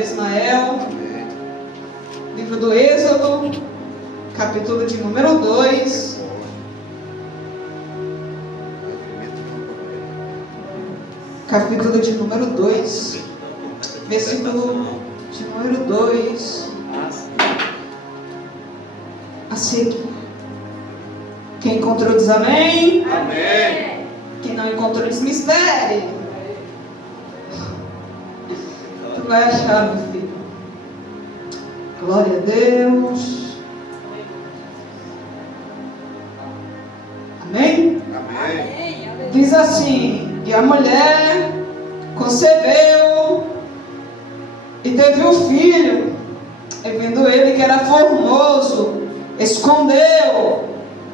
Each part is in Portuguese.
de Israel. Livro do Êxodo, capítulo de número 2. Capítulo de número 2. Versículo de número 2. A seguir. Quem encontrou diz amém. Amém. Quem não encontrou diz mistério. Tu vai achar, meu filho. Glória a Deus. Amém? Amém. Diz assim: e a mulher concebeu e teve um filho, e vendo ele que era formoso, escondeu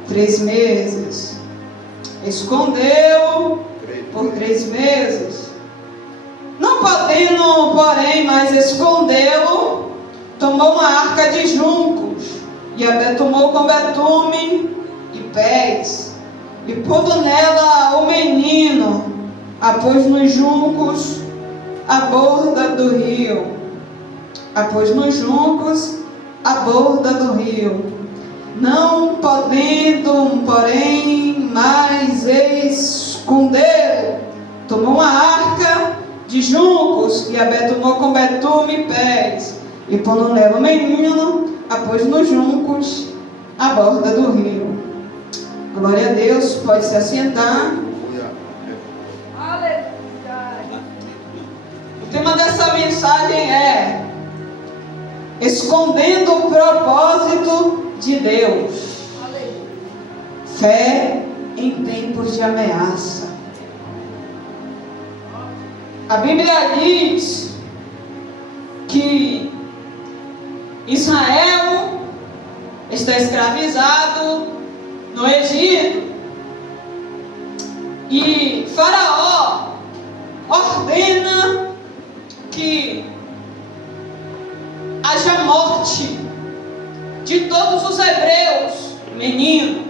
3 meses. Escondeu por 3 meses. Não podendo, porém, mais escondê-lo, tomou uma arca de juncos e a betumou com betume e pés, e pondo nela o menino, a pôs nos juncos à borda do rio. A pôs nos juncos à borda do rio. Não podendo, porém, mais esconder, tomou uma arca de juncos e a betumou com betume e pés, e pondo nela o menino, a pôs nos juncos à borda do rio. Glória a Deus, pode se assentar. O tema dessa mensagem é escondendo o propósito de Deus. Fé em tempos de ameaça. A Bíblia diz que Israel está escravizado no Egito e Faraó ordena que haja morte de todos os hebreus, menino.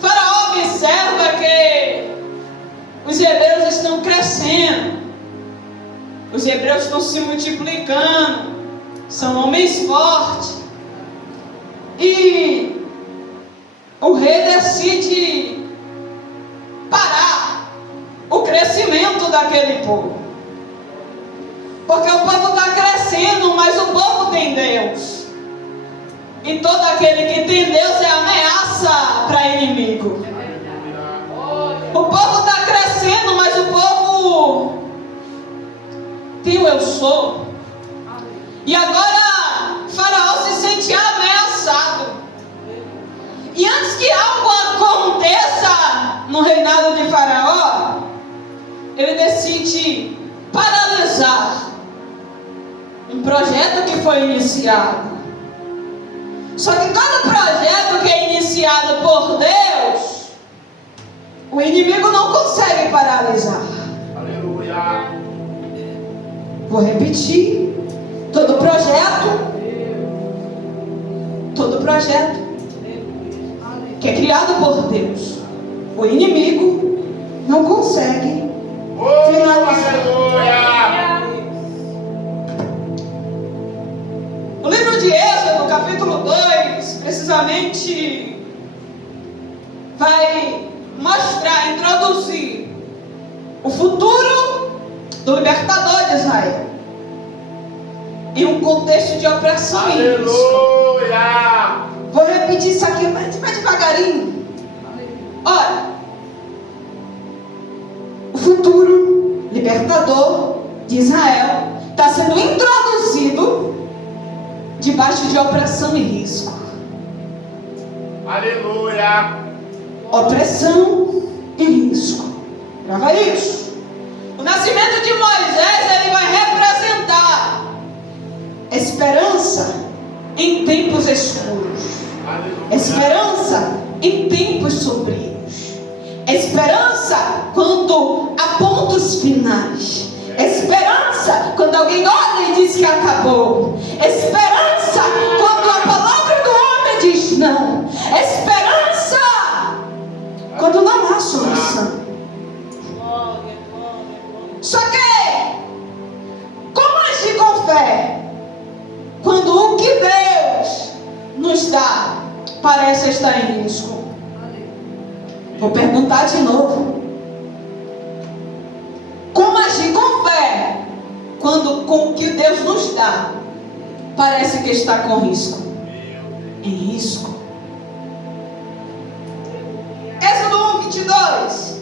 Faraó observa que os hebreus estão crescendo, os hebreus estão se multiplicando, são homens fortes, e o rei decide parar o crescimento daquele povo, porque o povo está crescendo, mas o povo tem Deus, e todo aquele que tem Deus é ameaça para inimigo. O povo está crescendo, mas o povo tem o eu sou. E agora Faraó se sente ameaçado. E antes que algo aconteça no reinado de Faraó, ele decide paralisar um projeto que foi iniciado. Só que todo projeto que é iniciado por Deus, o inimigo não consegue paralisar. Aleluia. Vou repetir. Todo projeto que é criado por Deus, o inimigo não consegue finalizar. Aleluia. O livro de Êxodo, capítulo 2, precisamente vai mostrar, introduzir o futuro do libertador de Israel em um contexto de opressão e risco. Aleluia. Vou repetir isso aqui, mas vai devagarinho. Olha, o futuro libertador de Israel está sendo introduzido debaixo de opressão e risco. Aleluia. Opressão e risco. Grava isso. O nascimento de Moisés, ele vai representar esperança em tempos escuros. Aleluia. Esperança em tempos sombrios. Esperança quando há pontos finais. Esperança quando alguém olha e diz que acabou. Esperança quando a palavra do homem diz não. Esperança quando não há solução. Só que parece estar em risco. Vou perguntar de novo. Como agir com fé quando com o que Deus nos dá parece que está com risco? Em risco. Êxodo 1:22.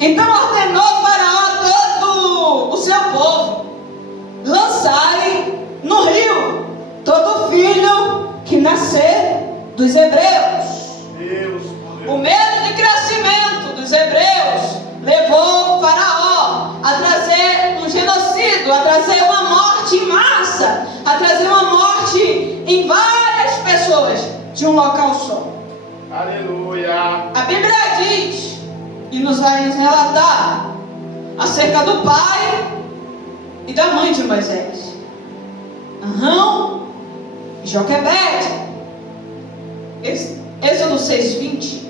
Então ordenou Faraó a todo o seu povo lançarem no rio todo filho que nascer dos hebreus. O medo de crescimento dos hebreus levou Faraó a trazer um genocídio, a trazer uma morte em massa, a trazer uma morte em várias pessoas de um local só. Aleluia. A Bíblia diz e vai nos relatar acerca do pai e da mãe de Moisés, Arão e Joquebede. Êxodo 6:20.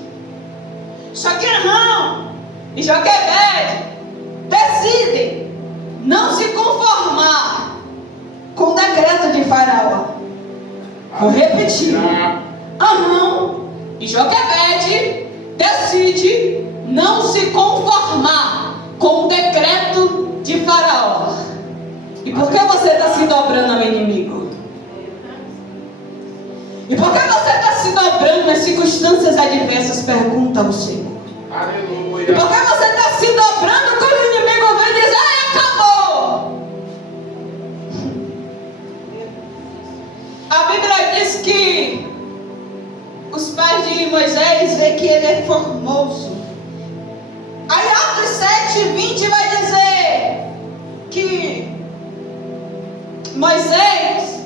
Só que Arão e Joquebede decidem não se conformar com o decreto de Faraó. Vou repetir. Arão e Joquebede decidem não se conformar com o decreto de Faraó. E por que você está se dobrando ao inimigo? E por que você está se dobrando nas circunstâncias adversas? Pergunta ao Senhor. Aleluia. E por que você está se dobrando quando o inimigo vem dizer: ai, acabou? A Bíblia diz que os pais de Moisés veem que ele é formoso. Aí Atos 7:20 vai dizer que Moisés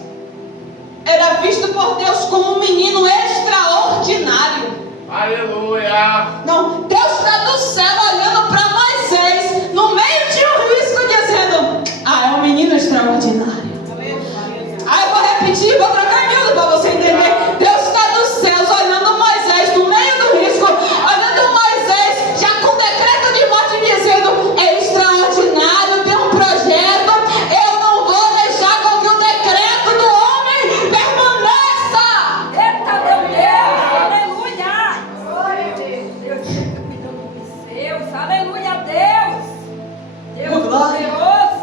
era visto por Deus como um menino extraordinário. Aleluia. Não, Deus está do céu olhando para Moisés no meio de um risco, dizendo: ah, é um menino extraordinário. Aí eu vou repetir, vou trocar miúdo para você entender. Deus está dos céus olhando Moisés no meio do risco, olhando Moisés já com decreto de morte, dizendo: é extraordinário, tem um projeto, eu não vou deixar com que o decreto do homem permaneça. Eita, meu Deus, aleluia. Deus sempre cuidando dos seus, aleluia, Deus. Deus poderoso.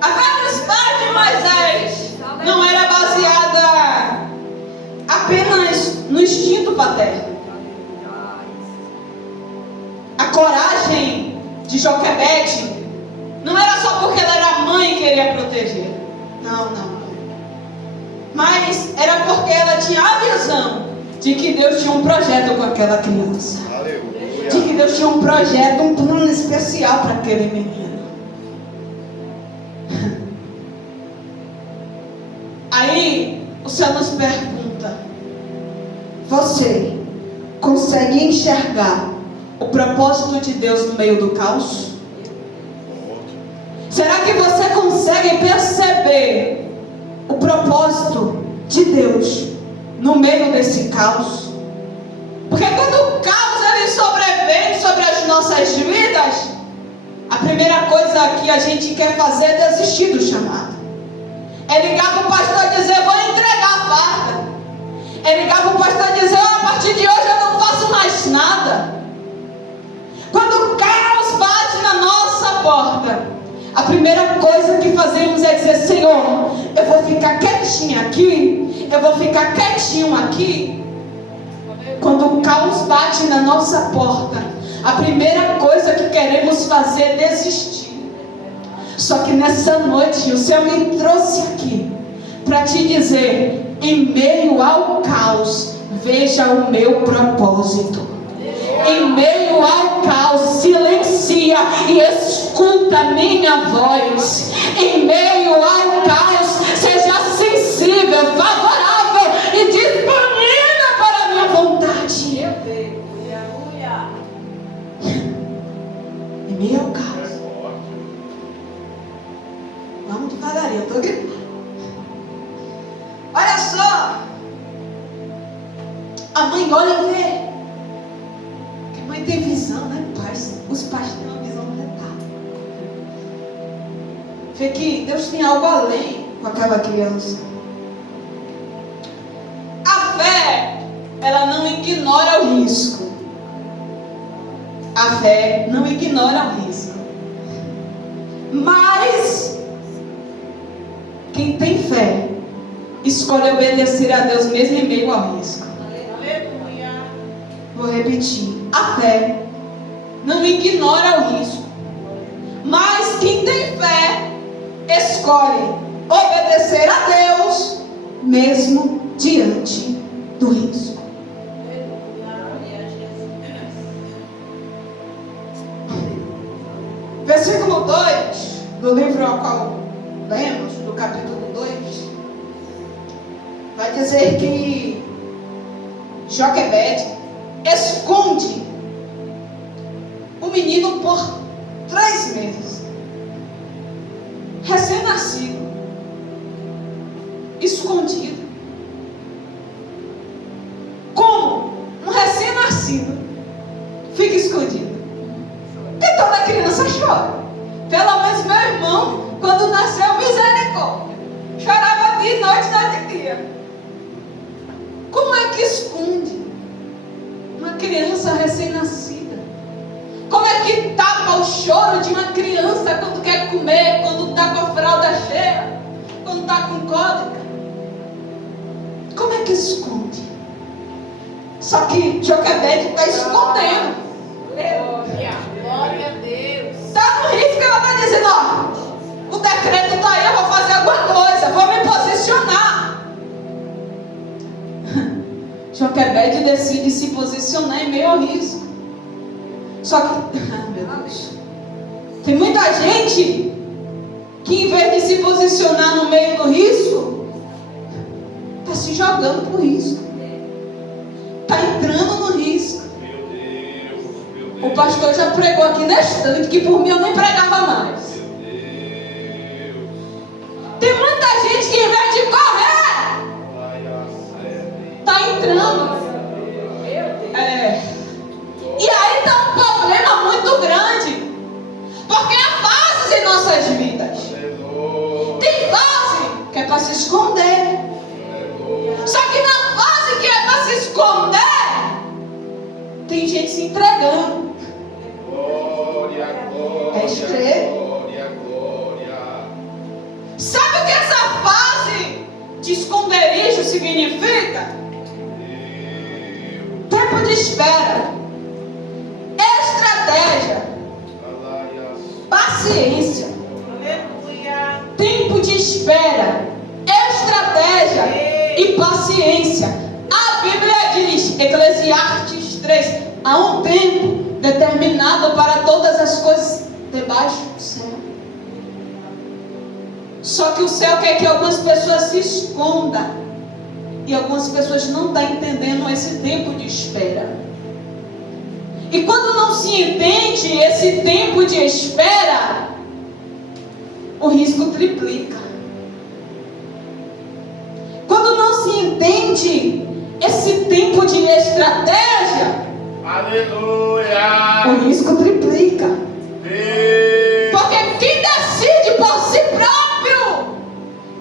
A fé dos pais de Moisés não era baseada apenas no instinto paterno. A coragem de Joquebede não era só porque ela era mãe e queria proteger. Não. Mas era porque ela tinha a visão de que Deus tinha um projeto com aquela criança. Aleluia. De que Deus tinha um projeto, um plano especial para aquele menino. Aí o Senhor nos pergunta: você consegue enxergar o propósito de Deus no meio do caos? Será que você consegue perceber o propósito de Deus no meio desse caos? Porque quando o caos ele sobrevém sobre as nossas vidas, a primeira coisa que a gente quer fazer é desistir do chamado. É ligar para o pastor e dizer: vou entregar a farda. É ligar para o pastor e dizer: a partir de hoje eu não faço mais nada. Quando o caos bate na nossa porta, a primeira coisa que fazemos é dizer: Senhor, eu vou ficar quietinho aqui, eu vou ficar quietinho aqui. Quando o caos bate na nossa porta, a primeira coisa que queremos fazer é desistir. Só que nessa noite o Senhor me trouxe aqui para te dizer: em meio ao caos, veja o meu propósito. Em meio ao caos, silencia e escuta a minha voz. Em meio ao caos, seja sensível, favorável e disponível para a minha vontade. Em meio ao caos. Vamos devagarinho, eu estou gritando. Olha só. A mãe olha e vê. Porque a mãe tem visão, né, pais? Os pais têm uma visão letal. Vê que Deus tem algo além com aquela criança. A ela não ignora o risco. A fé não ignora o risco. Mas quem tem fé escolhe obedecer a Deus mesmo em meio ao risco. Aleluia. Vou repetir. A fé não ignora o risco. Mas quem tem fé escolhe obedecer a Deus mesmo diante do risco. Versículo 2 do livro ao qual lemos, do capítulo 2, vai dizer que Joquebede esconde o menino por 3 meses, recém-nascido, escondido. Como um recém-nascido fica escondido? Porque toda criança chora. Pelo menos meu irmão, quando nasceu, misericórdia, chorava dia e noite, noite e dia. Como é que esconde uma criança recém-nascida? Como é que tapa o choro de uma criança quando quer comer, quando está com a fralda cheia, quando está com cólica? Como é que esconde? Só que Joquebede está escondendo. Glória a Deus. Está no risco que ela está dizendo, ó, o decreto está aí, eu vou fazer alguma coisa, vou me posicionar. Joquebede decide se posicionar em meio ao risco. Só que, meu Deus, tem muita gente que em vez de se posicionar no meio do risco, está se jogando pro risco, está entrando no risco. O pastor já pregou aqui neste tanto que por mim eu nem pregava mais. Tem muita gente que em vez de correr, está entrando. E aí está um problema muito grande. Porque há fases em nossas vidas. Tem fase que é para se esconder. Só que na fase que é para se esconder, tem gente se entregando. É escrever. Sabe o que essa fase de esconderijo significa? Tempo de espera, estratégia, paciência. Tempo de espera, estratégia e paciência. A Bíblia diz, Eclesiastes 3, há um tempo determinado para todas as coisas debaixo do céu. Só que o céu quer que algumas pessoas se escondam. E algumas pessoas não estão entendendo esse tempo de espera. E quando não se entende esse tempo de espera, o risco triplica. Quando não se entende esse tempo de estratégia, aleluia, o risco triplica. Deus. Porque quem decide por si próprio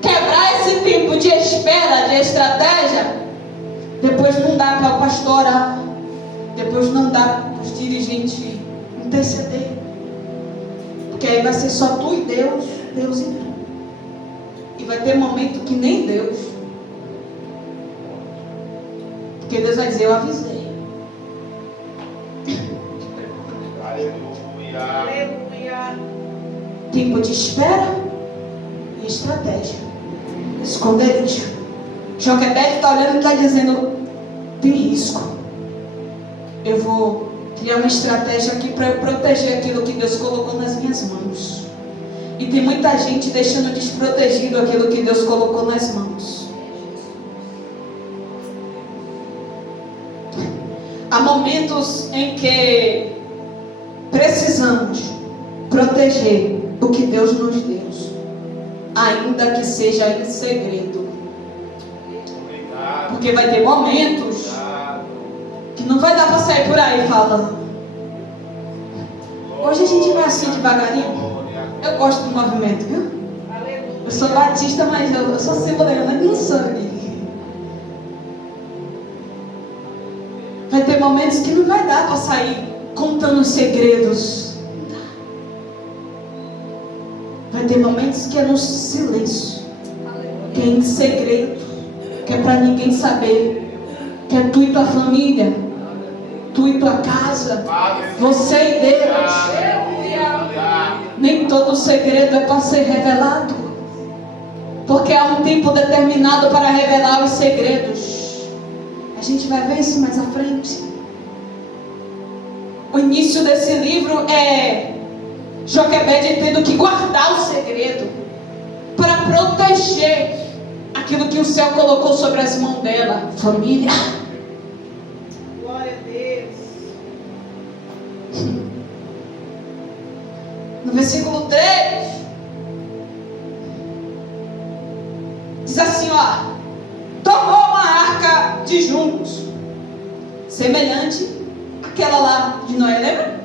quebrar esse tempo de espera, de estratégia, depois não dá para o pastor orar, depois não dá para os dirigentes interceder, porque aí vai ser só tu e Deus, Deus e tu, e vai ter momento que nem Deus, porque Deus vai dizer, eu avisei. Aleluia. Tempo de espera e estratégia. Esconderijo. Joquebede está olhando e está dizendo, tem risco. Eu vou criar uma estratégia aqui para eu proteger aquilo que Deus colocou nas minhas mãos. E tem muita gente deixando desprotegido aquilo que Deus colocou nas mãos. Há momentos em que precisamos proteger o que Deus nos deu, ainda que seja em segredo. Porque vai ter momentos que não vai dar para sair por aí falando. Hoje a gente vai assim devagarinho. Eu gosto do movimento, viu? Eu sou batista, mas eu sou ceboleira no sangue. momentos que não vai dar para sair contando os segredos. Vai ter momentos que é no silêncio, que é em segredo, que é para ninguém saber, que é tu e tua família, tu e tua casa, você e Deus. Nem todo segredo é para ser revelado, porque há um tempo determinado para revelar os segredos. A gente vai ver isso mais à frente. O início desse livro é Joquebede tendo que guardar o segredo para proteger aquilo que o céu colocou sobre as mãos dela. Família. Glória a Deus. No versículo 3 diz assim, ó: tomou uma arca de juncos, semelhante àquela lá de Noé, lembra?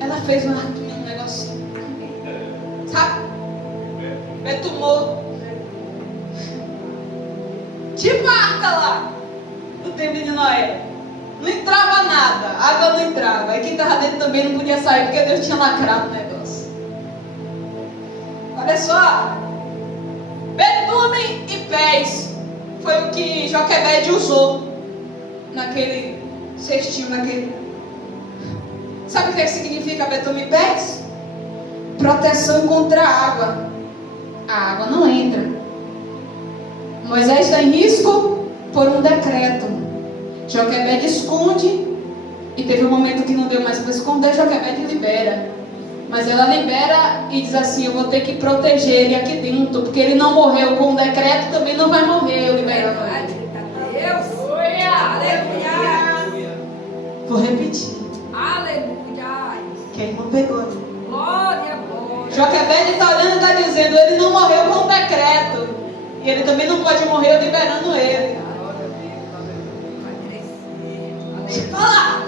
Ela fez uma arquinha, um negocinho, sabe? Betumou. Tipo a arca lá no tempo de Noé. Não entrava nada, a água não entrava. E quem estava dentro também não podia sair, porque Deus tinha lacrado o negócio. Olha só. Betume e pés foi o que Joquebede usou naquele cestinho, naquele. Sabe o que significa betume e pés? Proteção contra a água. A água não entra. Moisés está em risco por um decreto. Joquebede esconde, e teve um momento que não deu mais para esconder. Joquebede libera, mas ela libera e diz assim: eu vou ter que proteger ele aqui dentro, porque ele não morreu com o decreto, também não vai morrer eu liberando ele. Aleluia. Vou repetir, Aleluia. quem não pegou. Glória, glória. Joquebede está olhando e está dizendo: ele não morreu com o decreto, e ele também não pode morrer eu liberando ele. Deixa eu falar.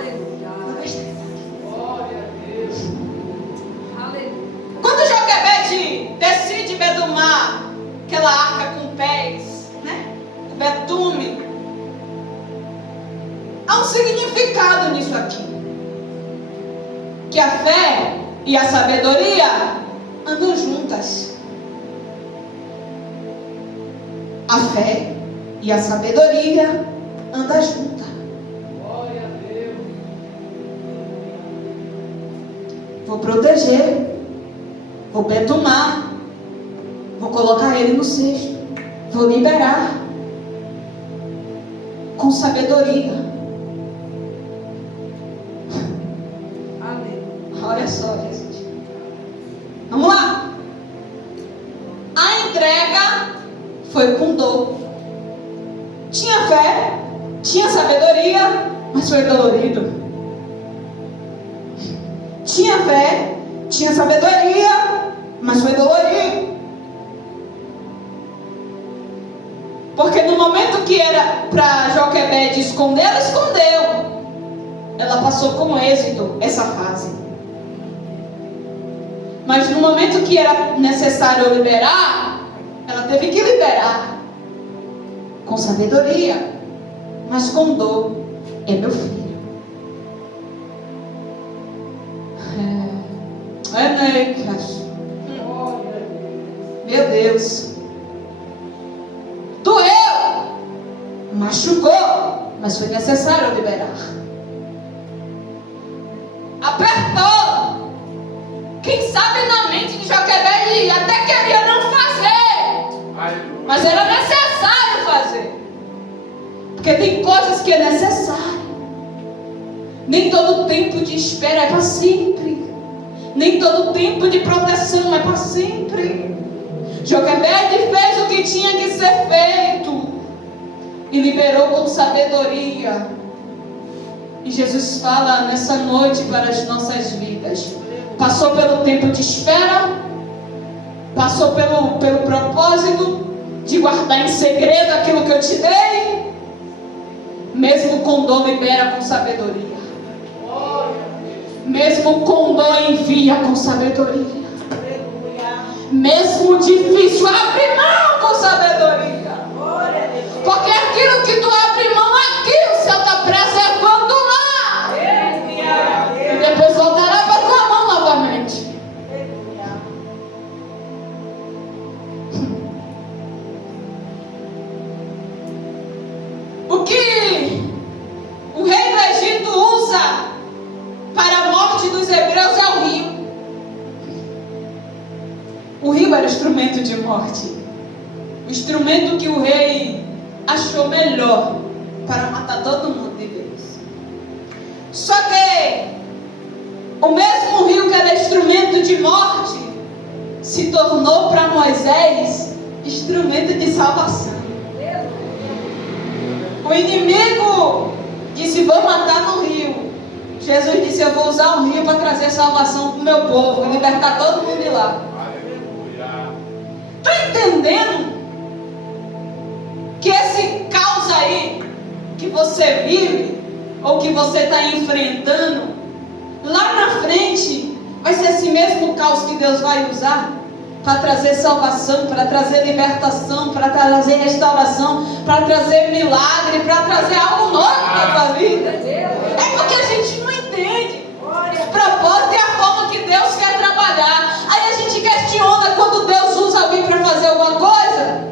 Quando Joquebede decide bedumar aquela arca com pés, né? O betume, há um significado nisso aqui, que a fé e a sabedoria andam juntas. A fé e a sabedoria andam juntas. Vou proteger, vou betumar, vou colocar ele no cesto, vou liberar com sabedoria. Olha só, Jesus. Vamos lá. A entrega foi com dor. Tinha fé, tinha sabedoria, mas foi dolorido. Tinha fé, tinha sabedoria, mas foi dolorido. Porque no momento que era para Joquebede esconder, ela escondeu. Ela passou com êxito essa fase. Mas no momento que era necessário liberar, ela teve que liberar. Com sabedoria, mas com dor. É meu filho. Meu Deus. Doeu, machucou, mas foi necessário liberar. Apertou. Quem sabe na mente de Joquebede até queria não fazer, mas era necessário fazer. Porque tem coisas que é necessário. Nem todo tempo de espera é para sempre. Nem todo tempo de proteção é para sempre. Joquebede fez o que tinha que ser feito e liberou com sabedoria. E Jesus fala nessa noite para as nossas vidas. Passou pelo tempo de espera, passou pelo propósito de guardar em segredo aquilo que eu te dei. Mesmo com dor, libera com sabedoria. Mesmo com dor, envia com sabedoria. Mesmo difícil, abre mão com sabedoria. Porque aquilo que tu instrumento de morte. O instrumento que o rei achou melhor para matar todo mundo de vez. Só que o mesmo rio que era instrumento de morte se tornou para Moisés instrumento de salvação. O inimigo disse: vou matar no rio. Jesus disse: eu vou usar o rio para trazer salvação para o meu povo, libertar todo mundo de lá. Aleluia. Está entendendo que esse caos aí que você vive ou que você está enfrentando, lá na frente vai ser esse mesmo caos que Deus vai usar para trazer salvação, para trazer libertação, para trazer restauração, para trazer milagre, para trazer algo novo para a tua vida. É porque a gente não entende o propósito e a forma que Deus quer trabalhar. Aí a gente questiona quando Deus usa alguém para fazer alguma coisa.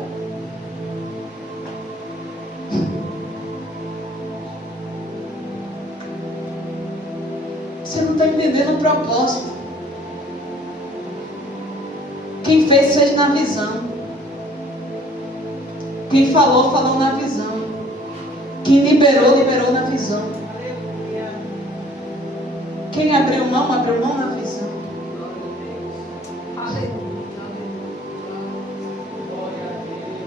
Você não está entendendo o propósito. Quem fez na visão. Quem falou na visão. Quem liberou na visão. Quem abriu mão na visão.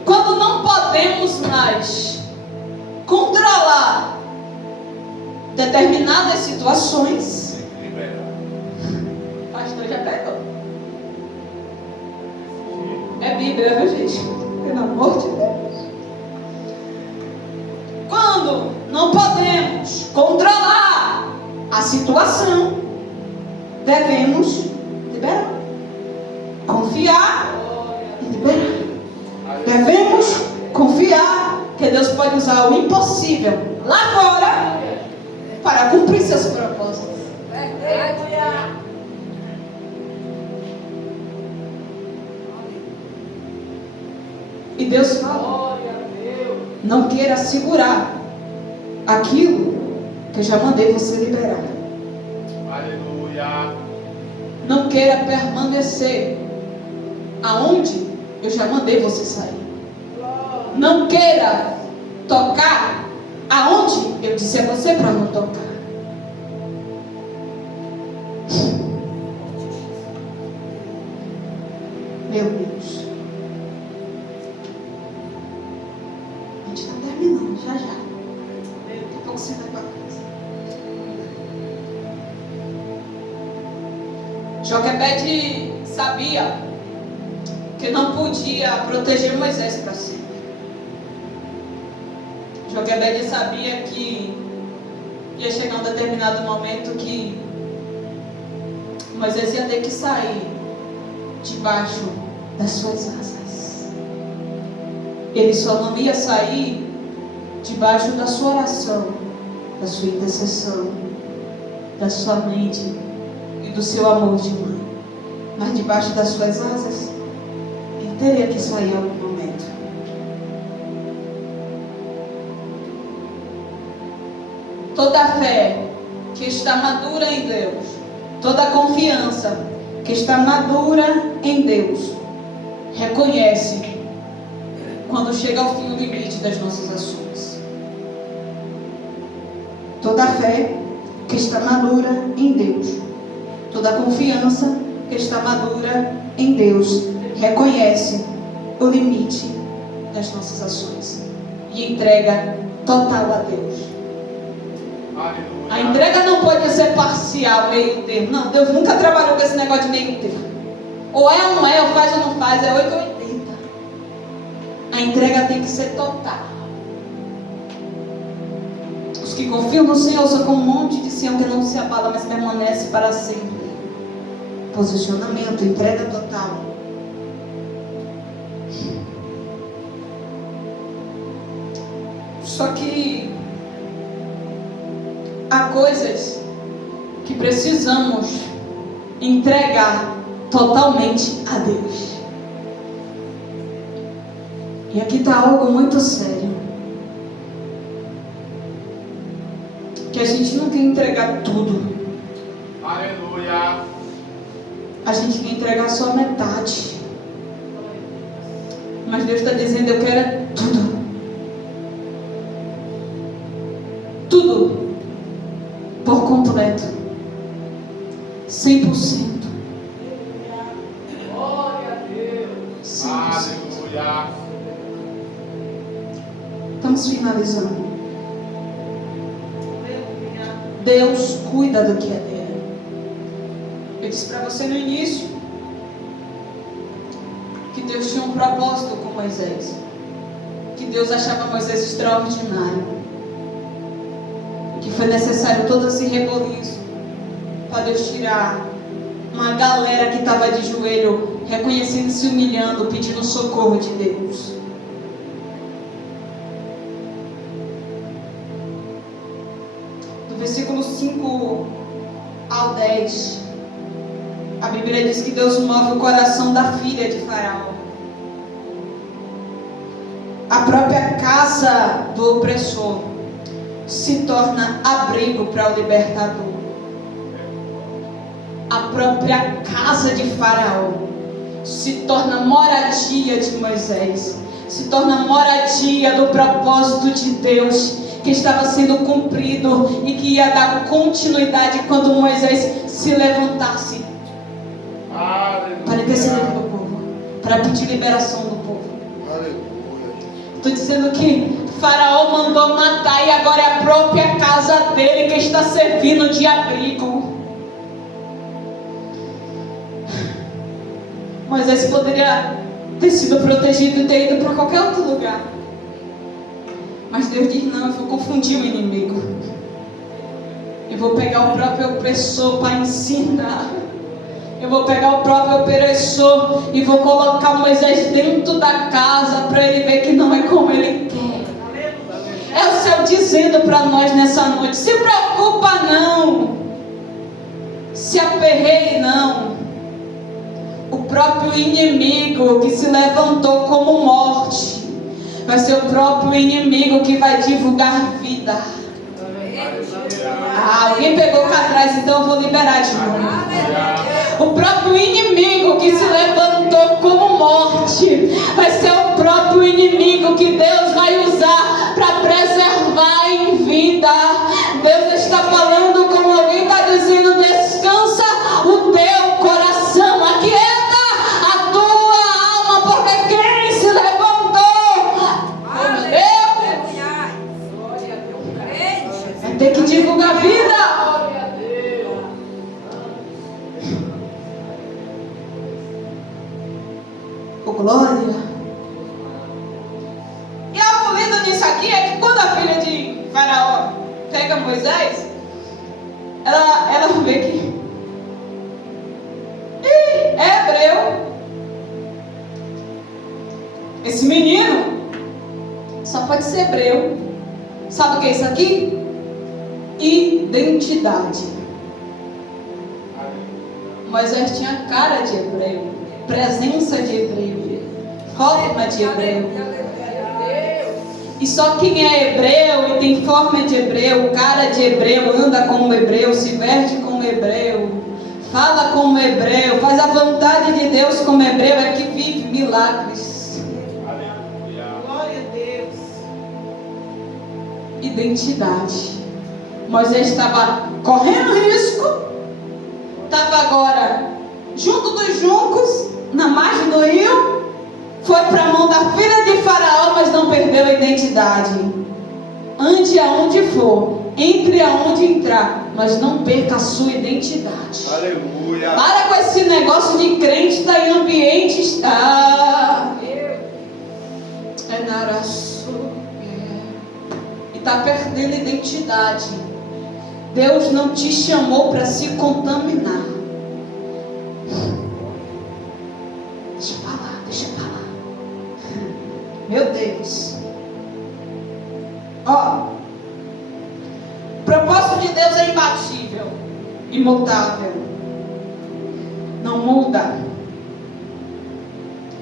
Quando não podemos mais controlar determinadas situações, o pastor já pegou. É Bíblia, viu, gente? Pelo amor de Deus. Quando não podemos controlar a situação, devemos liberar. Confiar e liberar. Devemos confiar que Deus pode usar o impossível lá fora para cumprir seus propósitos. E Deus fala: não queira segurar aquilo que eu já mandei você liberar. Aleluia. Não queira permanecer aonde eu já mandei você sair. Não queira tocar aonde eu disse a você para não tocar. Meu Deus. A gente está terminando, já. Daqui a pouco você vai para casa. Joquebede sabia que não podia proteger Moisés para sempre. Joquebede sabia que ia chegar um determinado momento que Moisés ia ter que sair debaixo das suas asas. Ele só não ia sair debaixo da sua oração, da sua intercessão, da sua mente e do seu amor de mãe. Mas debaixo das suas asas, ele teria que sair em algum momento. Toda a fé que está madura em Deus, toda a confiança que está madura em Deus, reconhece quando chega ao fim o limite das nossas ações. Toda a fé que está madura em Deus, toda a confiança que está madura em Deus, reconhece o limite das nossas ações e entrega total a Deus. Aleluia. A entrega não pode ser parcial, meio termo. Não, Deus nunca trabalhou com esse negócio de meio termo. Ou é ou não é, ou faz ou não faz, é 8 ou 80. A entrega tem que ser total. Os que confiam no Senhor são como um monte de Sião que não se abala, mas permanece para sempre. Posicionamento, entrega total. Só que há coisas que precisamos entregar totalmente a Deus. E aqui está algo muito sério. Que a gente não quer entregar tudo. Aleluia. A gente quer entregar só metade. Deus está dizendo: eu quero tudo. Tudo. Por completo. 100%. Glória a Deus. 100%. Aleluia. Estamos finalizando. Deus cuida do que é dele. Eu disse para você no início que Deus tinha um propósito com Moisés, que Deus achava Moisés extraordinário, que foi necessário todo esse reboliço para Deus tirar uma galera que estava de joelho, reconhecendo, se humilhando, pedindo socorro de Deus. Versículo 5 ao 10, a Bíblia diz que Deus move o coração da filha de Faraó. A própria casa do opressor se torna abrigo para o libertador. A própria casa de Faraó se torna moradia de Moisés, se torna moradia do propósito de Deus, que estava sendo cumprido e que ia dar continuidade quando Moisés se levantasse para interceder pelo povo, para pedir liberação do povo. Estou dizendo que Faraó mandou matar e agora é a própria casa dele que está servindo de abrigo. Moisés poderia ter sido protegido e ter ido para qualquer outro lugar. Mas Deus diz: não, eu vou confundir o inimigo. Eu vou pegar o próprio opressor para ensinar. Eu vou pegar o próprio opressor e vou colocar Moisés dentro da casa para ele ver que não é como ele quer. É o céu dizendo para nós nessa noite: se preocupa não, se aperreie não. O próprio inimigo que se levantou como morte vai ser o próprio inimigo que vai divulgar vida. Alguém pegou cá atrás, então eu vou liberar de novo. O próprio inimigo que se levantou como morte vai ser o próprio inimigo que Deus vai usar para preservar em vida. Deus está falando, como alguém está dizendo: descansa o teu coração, aquieta a tua alma, porque quem se levantou, vai ter que divulgar a vida. Oh, glória. E algo lindo nisso aqui é que quando a filha de Faraó pega Moisés, ela vê que é hebreu. Esse menino só pode ser hebreu. Sabe o que é isso aqui? Identidade. Moisés tinha cara de hebreu, presença de hebreu, forma de hebreu. E só quem é hebreu e tem forma de hebreu, cara de hebreu, anda como hebreu, se veste como hebreu, fala como hebreu, faz a vontade de Deus como hebreu, é que vive milagres. Glória a Deus. Identidade. Moisés estava correndo risco, estava agora junto dos juncos, na margem do rio, foi para a mão da filha de Faraó, mas não perdeu a identidade. Ande aonde for, entre aonde entrar, mas não perca a sua identidade. Aleluia. Para com esse negócio de crente estar em ambiente e está perdendo identidade. Deus não te chamou para se contaminar. Deixa pra lá. Meu Deus. Ó, o propósito de Deus é imbatível, imutável. Não muda.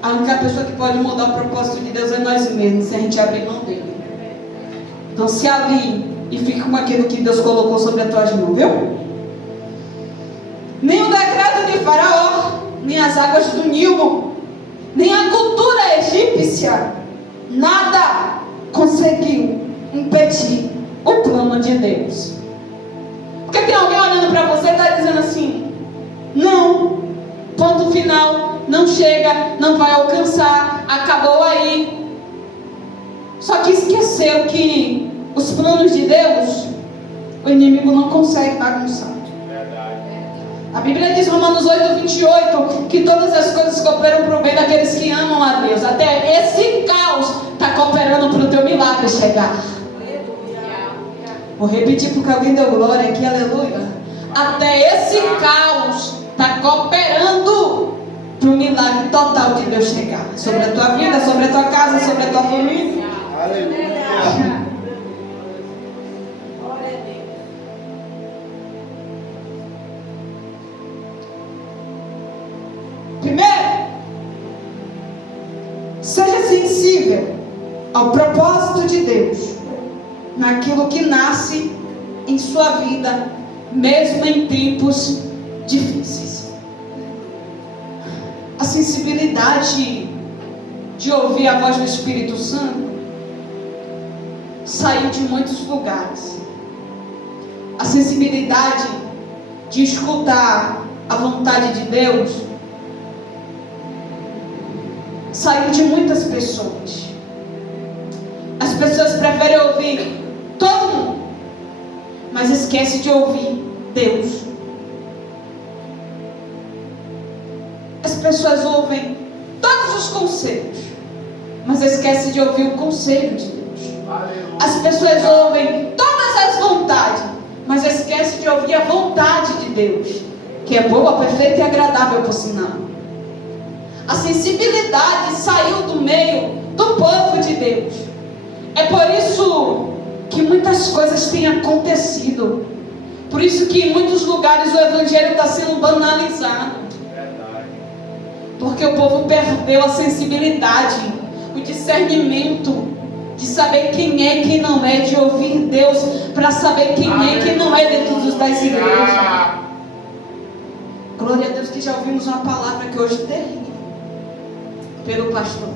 A única pessoa que pode mudar o propósito de Deus é nós mesmos, se a gente abrir mão dele. Então se alinhe e fique com aquilo que Deus colocou sobre as tuas mãos, viu? Nem o decreto de Faraó, nem as águas do Nilo, nem a cultura egípcia, nada conseguiu impedir o plano de Deus. Porque tem alguém olhando para você e está dizendo assim: não, ponto final, não chega, não vai alcançar, acabou aí. Só que esqueceu que os planos de Deus, o inimigo não consegue bagunçar. A Bíblia diz, Romanos 8:28, que todas as coisas cooperam para o bem daqueles que amam a Deus. Até esse caos está cooperando para o teu milagre chegar. Vou repetir porque alguém deu glória aqui, aleluia. Até esse caos está cooperando para o milagre total de Deus chegar. Sobre a tua vida, sobre a tua casa, sobre a tua família. Aleluia. Primeiro, seja sensível ao propósito de Deus naquilo que nasce em sua vida, mesmo em tempos difíceis. A sensibilidade de ouvir a voz do Espírito Santo saiu de muitos lugares. A sensibilidade de escutar a vontade de Deus saiu de muitas pessoas. As pessoas preferem ouvir todo mundo, mas esquece de ouvir Deus. As pessoas ouvem todos os conselhos, mas esquece de ouvir o conselho de Deus. As pessoas ouvem todas as vontades, mas esquece de ouvir a vontade de Deus, que é boa, perfeita e agradável, por sinal. A sensibilidade saiu do meio do povo de Deus. É por isso que muitas coisas têm acontecido. Por isso que em muitos lugares o evangelho está sendo banalizado. Porque o povo perdeu a sensibilidade, o discernimento de saber quem é e quem não é, de ouvir Deus para saber quem é e quem não é dentro das igrejas. Glória a Deus que já ouvimos uma palavra que hoje é terrível pelo pastor.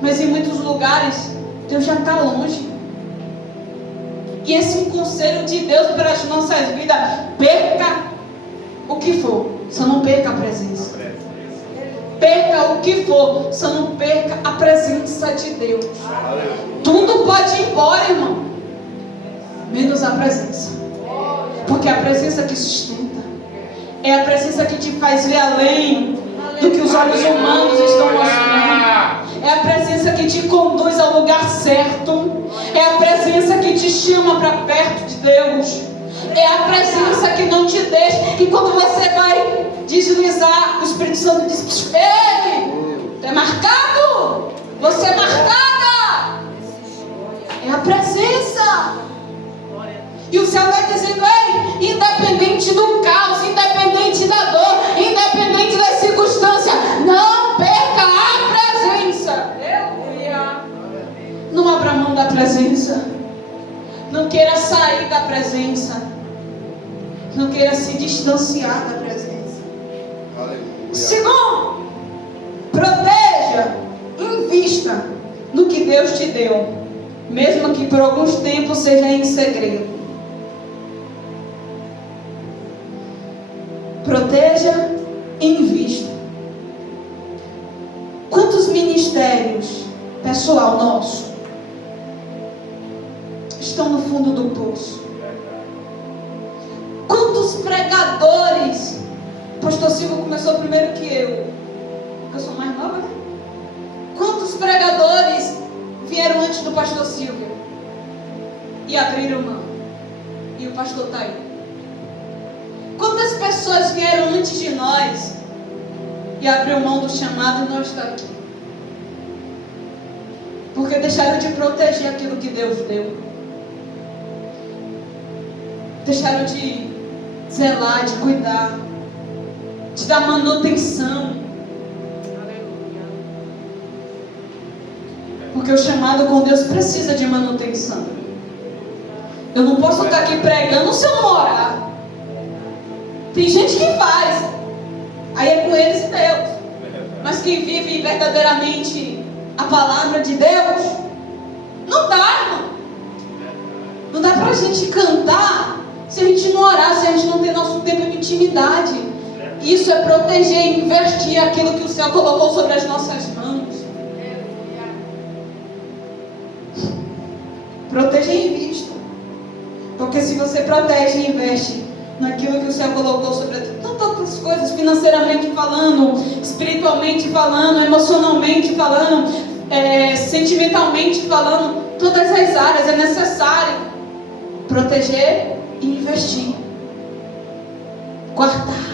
Mas em muitos lugares Deus já está longe. E esse é um conselho de Deus para as nossas vidas. Perca o que for, só não perca a presença. Perca o que for, só não perca a presença de Deus. Tudo pode ir embora, irmão, menos a presença. Porque é a presença que sustenta. É a presença que te faz ver além do que os olhos humanos estão mostrando. É a presença que te conduz ao lugar certo. É a presença que te chama para perto de Deus. É a presença que não te deixa. Que quando você vai deslizar, o Espírito Santo diz: ei, tu é marcado. Você é marcada. É a presença. E o céu vai dizendo: ei, independente do caos, independente da dor, independente das circunstâncias, não perca a presença. Não abra mão da presença. Não queira sair da presença. Não queira se distanciar da presença. Segundo, proteja, invista no que Deus te deu, mesmo que por alguns tempos seja em segredo. Proteja e invista. Quantos ministérios, pessoal nosso, estão no fundo do poço? Quantos pregadores? O pastor Silvio começou primeiro que eu sou mais nova, né? Quantos pregadores vieram antes do pastor Silvio e abriram mão? E o pastor está aí. Quantas pessoas vieram antes de nós e abriu mão do chamado e não está aqui? Porque deixaram de proteger aquilo que Deus deu. Deixaram de zelar, de cuidar, de dar manutenção. Porque o chamado com Deus precisa de manutenção. Eu não posso estar aqui pregando se eu não orar. Tem gente que faz. Aí é com eles e Deus. mas quem vive verdadeiramente a palavra de Deus, não dá, irmão. Não dá pra gente cantar se a gente não orar, se a gente não ter nosso tempo de intimidade. Isso é proteger e investir aquilo que o Senhor colocou sobre as nossas mãos. Proteja e invista. Porque se você protege e investe naquilo que o Senhor colocou sobre tantas coisas, financeiramente falando, espiritualmente falando, emocionalmente falando, sentimentalmente falando, todas as áreas é necessário proteger e investir. Guardar.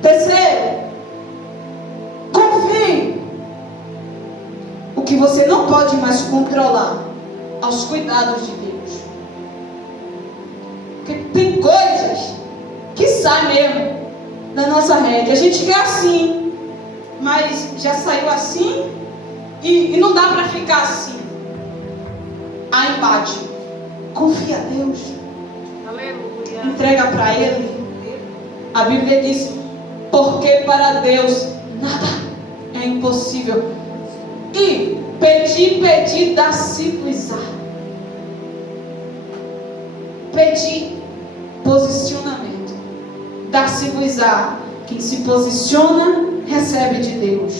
Terceiro, confie. O que você não pode mais controlar aos cuidados de Deus. Porque tem coisas que saem mesmo da nossa rede. A gente quer assim, mas já saiu assim e não dá para ficar assim. Há embate. Confia a Deus. Aleluia. Entrega para Ele. A Bíblia diz: porque para Deus nada é impossível. E pedir, dá-se-vos-á. Pedir, posicionamento. Dá-se-vos-á. Quem se posiciona, recebe de Deus.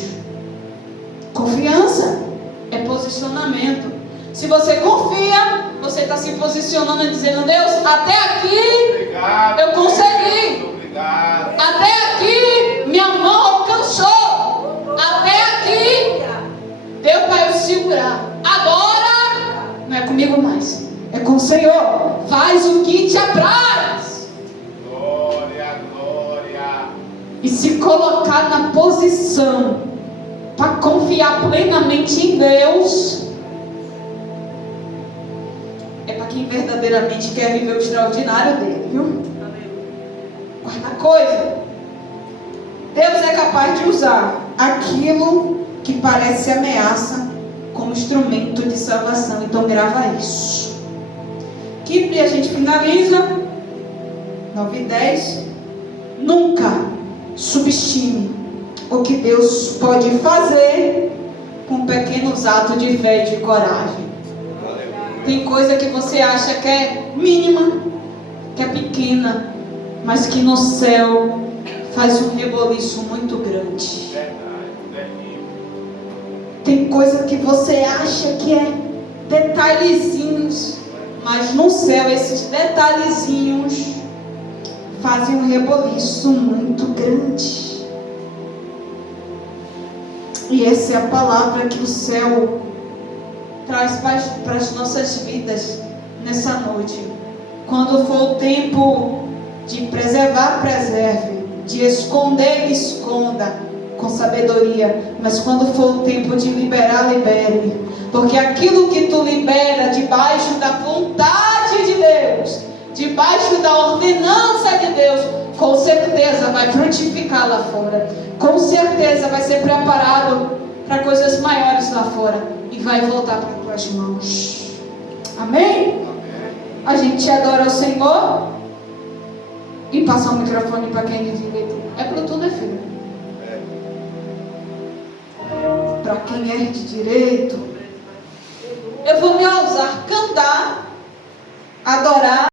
Confiança é posicionamento. Se você confia, você está se posicionando e dizendo: Deus, até aqui Obrigado, eu consegui. Obrigado. Até aqui minha mão alcançou. Até aqui deu para eu segurar. Agora não é comigo mais, é com o Senhor. Faz o que te apraz. Glória, glória. E se colocar na posição para confiar plenamente em Deus, é para quem verdadeiramente quer viver o extraordinário dele, viu? Quarta coisa, Deus é capaz de usar aquilo que parece ameaça como instrumento de salvação. Então grava isso. Que a gente finaliza 9 e 10. Nunca subestime o que Deus pode fazer com pequenos atos de fé e de coragem. Tem coisa que você acha que é mínima, que é pequena, mas que no céu faz um reboliço muito grande. Tem coisa que você acha que é detalhezinhos, mas no céu esses detalhezinhos fazem um reboliço muito grande. E essa é a palavra que o céu traz para as nossas vidas nessa noite. Quando for o tempo de preservar, preserve. De esconder, esconda com sabedoria. Mas quando for o tempo de liberar, libere. Porque aquilo que tu libera debaixo da vontade de Deus, debaixo da ordenança de Deus, com certeza vai frutificar lá fora. Com certeza vai ser preparado para coisas maiores lá fora. E vai voltar para tuas mãos. Amém? A gente adora o Senhor. E passar o microfone para quem diz direito. É para tu, né, filho? Para quem é de direito. Eu vou me ousar cantar, adorar.